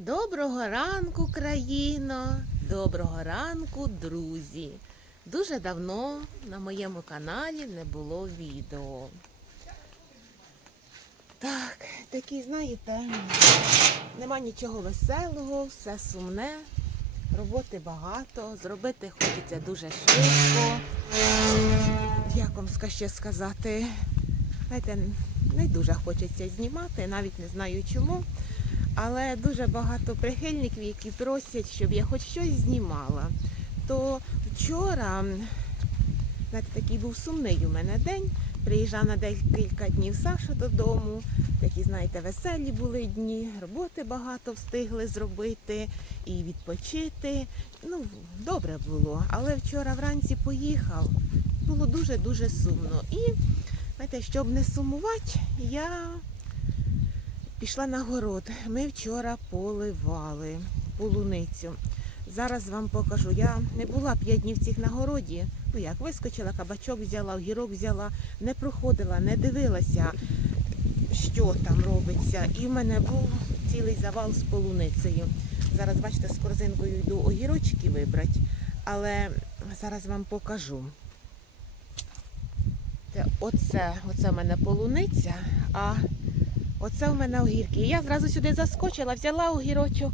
Доброго ранку, країно! Доброго ранку, друзі! Дуже давно на моєму каналі не було відео. Так, такий, знаєте, нема нічого веселого, все сумне, роботи багато, зробити хочеться дуже швидко. Як вам ще сказати? Знаєте, не дуже хочеться знімати, навіть не знаю чому. Але дуже багато прихильників, які просять, щоб я хоч щось знімала. То вчора, знаєте, такий був сумний у мене день. Приїжджав на декілька днів Саша додому. Такі, знаєте, веселі були дні, роботи багато встигли зробити і відпочити. Ну, добре було. Але вчора вранці поїхав. Було дуже-дуже сумно. І, знаєте, щоб не сумувати, я Пішла на город. Ми вчора поливали полуницю. Зараз вам покажу. Я не була п'ять днів цих на городі. Ну як, вискочила, кабачок взяла, огірок взяла, не проходила, не дивилася, що там робиться. І в мене був цілий завал з полуницею. Зараз, бачите, з корзинкою йду огірочки вибрати, але зараз вам покажу. Це Оце, оце в мене полуниця, а Оце в мене огірки. Я зразу сюди заскочила, взяла огірочок.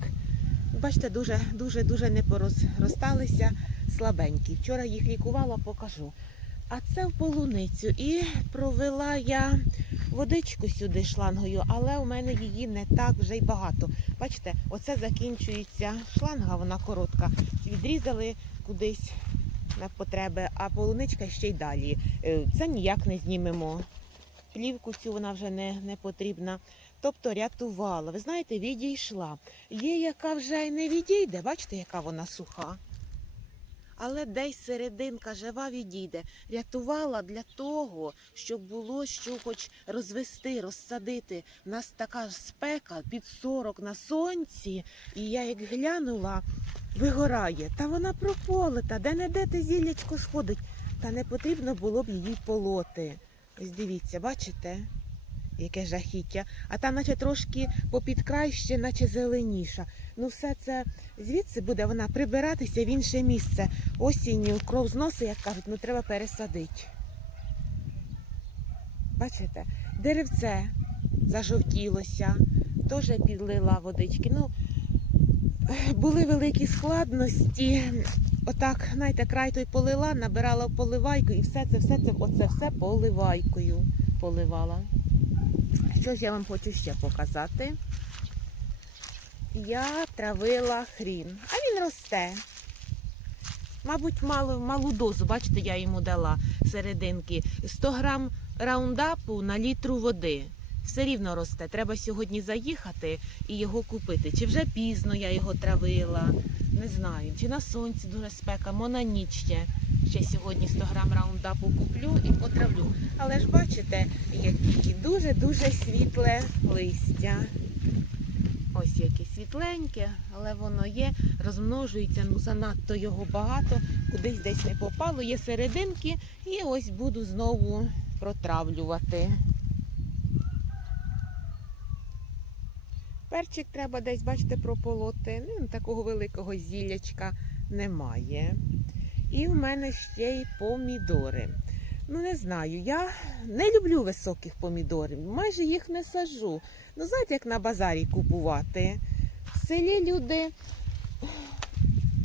Бачите, дуже дуже дуже не порозросталися слабенькі. Вчора їх лікувала, покажу. А це в полуницю. І провела я водичку сюди шлангою, але у мене її не так вже й багато. Бачите, оце закінчується шланга, вона коротка. Відрізали кудись на потреби, а полуничка ще й далі. Е, Це ніяк не знімемо плівку цю вона вже не, не потрібна. Тобто рятувала. Ви знаєте, відійшла. Є, яка вже й не відійде, бачите, яка вона суха. Але десь серединка жива відійде. Рятувала для того, щоб було що хоч розвести, розсадити. У нас така ж спека під 40 на сонці, і я як глянула, вигорає. Та вона прополита, де-не-де те зіллячко сходить. Та не потрібно було б її полоти. Ось дивіться, бачите, яке жахіття. А там, наче трошки попід край ще, наче зеленіша. Ну, все це звідси буде вона прибиратися в інше місце. Осінню кров зноси, як кажуть, ну треба пересадити. Бачите, деревце зажовтілося, теж підлила водички. Ну, були великі складності. Отак, знаєте, край той полила, набирала поливайку і все це, все це, оце все поливайкою поливала. Що ж я вам хочу ще показати? Я травила хрін, а він росте. Мабуть, малу, малу дозу, бачите, я йому дала серединки. 100 грам раундапу на літру води. Все рівно росте. Треба сьогодні заїхати і його купити. Чи вже пізно я його травила, не знаю. Чи на сонці дуже спека, мо на ніч ще. Ще сьогодні 100 грам раундапу куплю і потравлю. Але ж бачите, які дуже-дуже світле листя. Ось яке світленьке, але воно є, розмножується, ну занадто його багато, кудись десь не попало, є серединки, і ось буду знову протравлювати. Перчик треба десь, бачите, прополоти. Ну, такого великого зіллячка немає. І в мене ще й помідори. Ну, не знаю, я не люблю високих помідорів, майже їх не сажу. Ну, знаєте, як на базарі купувати. В селі люди,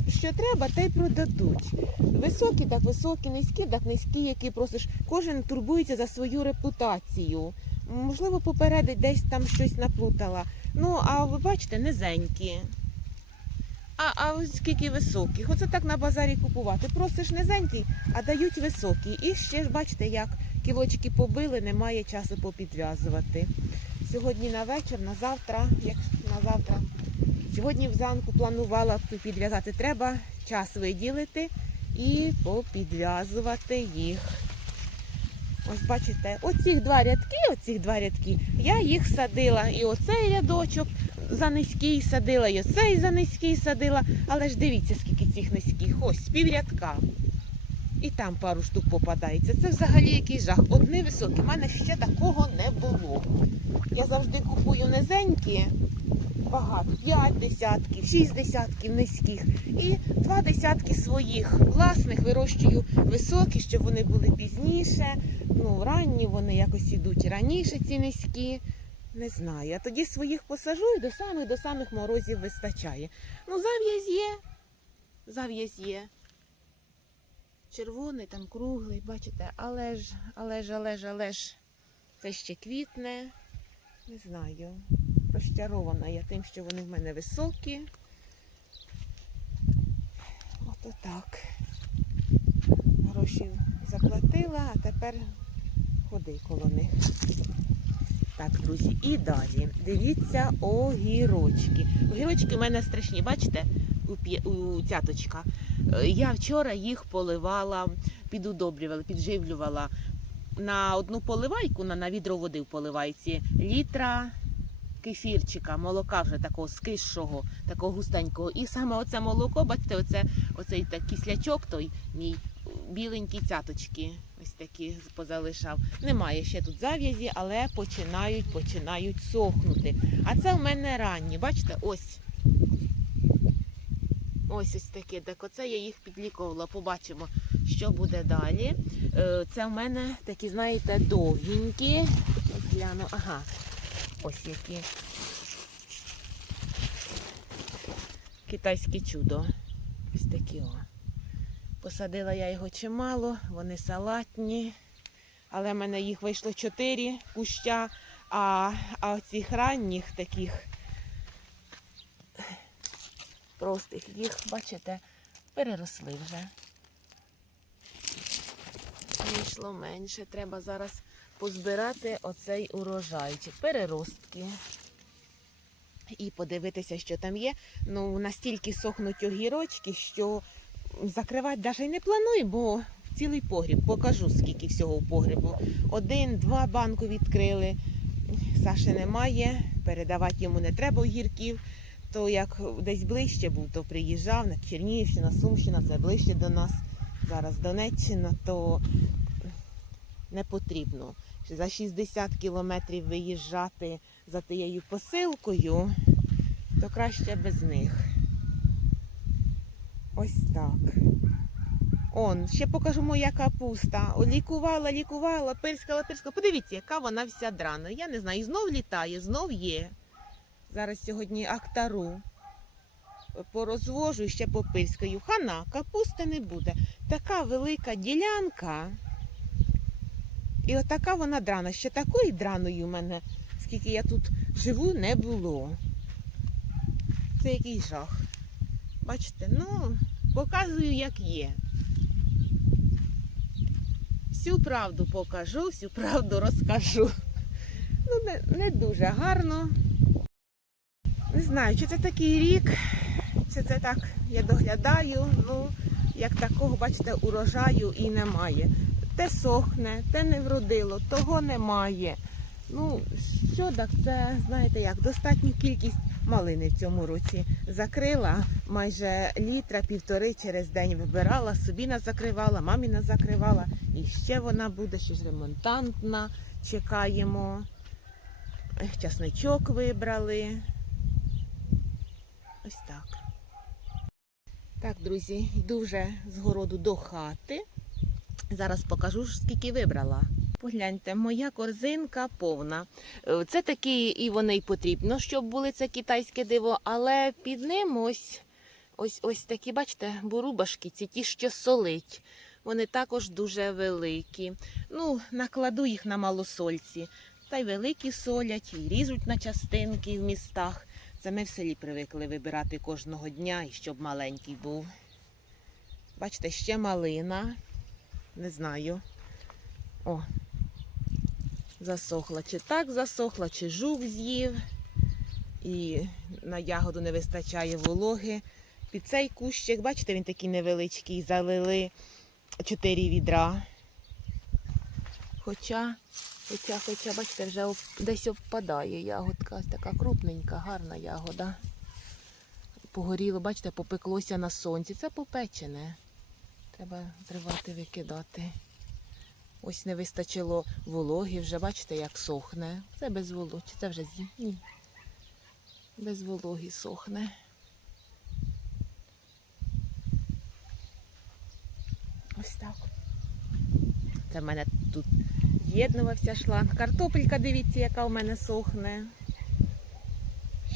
що треба, те й продадуть. Високі, так високі, низькі, так низькі, які просиш. Кожен турбується за свою репутацію. Можливо, попередить десь там щось наплутала. Ну, а ви бачите, низенькі. А, а ось скільки високих. Оце так на базарі купувати. Просиш низенький, а дають високі. І ще бачите, як кілочки побили, немає часу попідв'язувати. Сьогодні на вечір, на завтра, як на завтра. Сьогодні взанку планувала підв'язати. Треба час виділити і попідв'язувати їх. Ось бачите, оці два рядки, оці два рядки, я їх садила. І оцей рядочок за низький садила, і оцей за низький садила. Але ж дивіться, скільки цих низьких. Ось піврядка. І там пару штук попадається. Це взагалі якийсь жах. Одні високі. У мене ще такого не було. Я завжди купую низенькі, багато. П'ять десятків, шість десятків низьких і два десятки своїх власних вирощую високі, щоб вони були пізніше. Ну, ранні вони якось ідуть раніше, ці низькі. Не знаю. А тоді своїх посажу і до самих до самих морозів вистачає. Ну, зав'язь є. Зав'язь є. Червоний, там круглий, бачите, але ж, але ж, але ж, але ж, це ще квітне. Не знаю. Розчарована я тим, що вони в мене високі. Ото так. Гроші заплатила, а тепер ходи коло них. Так, друзі, і далі. Дивіться огірочки. Огірочки в мене страшні, бачите, у, цяточка. Е, Я вчора їх поливала, підудобрювала, підживлювала. На одну поливайку, на, на відро води в поливайці, літра кефірчика, молока вже такого скисшого, такого густенького. І саме оце молоко, бачите, оце, оцей так, кислячок той мій, біленькі цяточки. Ось такі позалишав. Немає ще тут зав'язі, але починають, починають сохнути. А це в мене ранні. Бачите, ось. Ось ось таке. Так оце я їх підліковувала. Побачимо, що буде далі. Е, Це в мене такі, знаєте, довгенькі. Гляну, ага. Ось які. Китайське чудо. Ось такі о. Посадила я його чимало, вони салатні. Але в мене їх вийшло чотири куща, а, а оцих ранніх таких простих їх, бачите, переросли вже. Вийшло менше. Треба зараз позбирати оцей урожайчик. Переростки. І подивитися, що там є. Ну, настільки сохнуть огірочки, що закривати навіть не планую, бо цілий погріб. Покажу, скільки всього у погрібу. Один, два банку відкрили. Саші немає, передавати йому не треба огірків. То як десь ближче був, то приїжджав на Чернігівщина, Сумщина, це ближче до нас. Зараз Донеччина, то не потрібно. За 60 кілометрів виїжджати за тією посилкою, то краще без них. Ось так. Он, ще покажу моя капуста. Лікувала, лікувала, пирскала, пирскала. Подивіться, яка вона вся драна. Я не знаю, і знов літає, знов є. Зараз сьогодні актару порозвожу ще попирскаю. Хана, капусти не буде. Така велика ділянка. І отака вона драна. Ще такої драної у мене, скільки я тут живу, не було. Це якийсь жах. Бачите, ну, показую, як є. Всю правду покажу, всю правду розкажу. Ну, не, не дуже гарно. Не знаю, чи це такий рік, чи це так я доглядаю. Ну, як такого, бачите, урожаю і немає. Те сохне, те не вродило, того немає. Ну, що це, знаєте як, достатню кількість малини в цьому році закрила. Майже літра півтори через день вибирала, собі закривала, мамі закривала. І ще вона буде, ще ж ремонтантна. Чекаємо. Часничок вибрали. Ось так. Так, друзі, йду вже з городу до хати. Зараз покажу, скільки вибрала. Погляньте, моя корзинка повна. Е, Це такі і вони й потрібно, щоб були це китайське диво, але під ним ось, ось, ось такі, бачите, бурубашки, ці ті, що солить. Вони також дуже великі. Ну, накладу їх на малосольці. Та й великі солять, і ріжуть на частинки в містах. Це ми в селі привикли вибирати кожного дня, і щоб маленький був. Бачите, ще малина. Не знаю. О, засохла. Чи так засохла, чи жук з'їв. І на ягоду не вистачає вологи. Під цей кущик, бачите, він такий невеличкий, залили 4 відра. Хоча, хоча, хоча, бачите, вже десь обпадає ягодка. Така крупненька, гарна ягода. Погоріло, бачите, попеклося на сонці. Це попечене. Треба тривати викидати. Ось не вистачило вологи, вже бачите, як сохне. Це без вологи. Чи це вже зі? Ні. Без вологи сохне. Ось так. Це в мене тут з'єднувався шланг. Картопелька, дивіться, яка у мене сохне.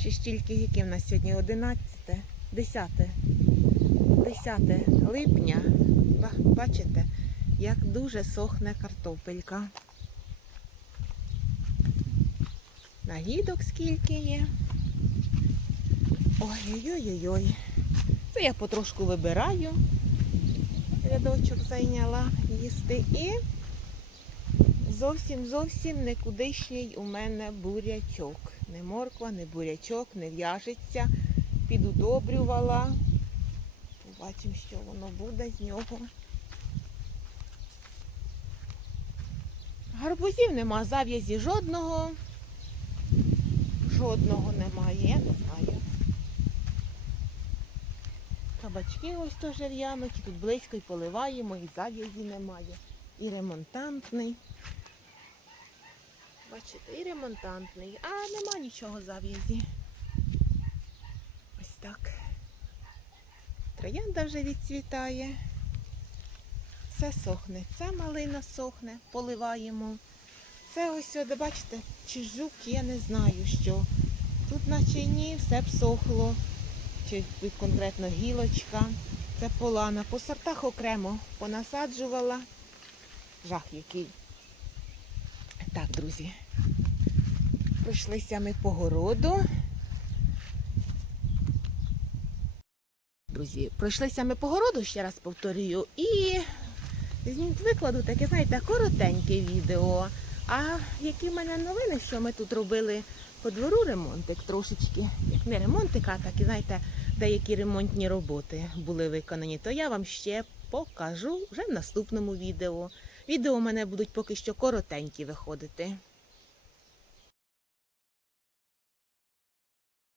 Ще стільки, яке в нас сьогодні 11, 10, 10 липня. Бачите, як дуже сохне картопелька. Нагідок скільки є. Ой-ой-ой-ой. Це я потрошку вибираю. Рядочок зайняла їсти і зовсім зовсім никудишній у мене бурячок. Не морква, не бурячок, не в'яжеться. Підудобрювала. Побачимо, що воно буде з нього. Гарбузів нема, зав'язі жодного. Жодного немає, я не знаю. Кабачки ось теж в'януті, тут близько і поливаємо, і зав'язі немає. І ремонтантний. Бачите, і ремонтантний, а нема нічого зав'язі. Ось так. Троянда вже відцвітає. Все сохне. Це малина сохне, поливаємо. Це ось, от, бачите, чи жук, я не знаю що. Тут наче ні, все б сохло. Чи конкретно гілочка. Це полана. По сортах окремо понасаджувала. Жах який. Так, друзі. Пройшлися ми по городу. Друзі, пройшлися ми по городу, ще раз повторюю, і викладу таке, знаєте, коротеньке відео. А які в мене новини, що ми тут робили по двору ремонтик трошечки, як не ремонтик, а так, і, знаєте, деякі ремонтні роботи були виконані, то я вам ще покажу вже в наступному відео. Відео у мене будуть поки що коротенькі виходити.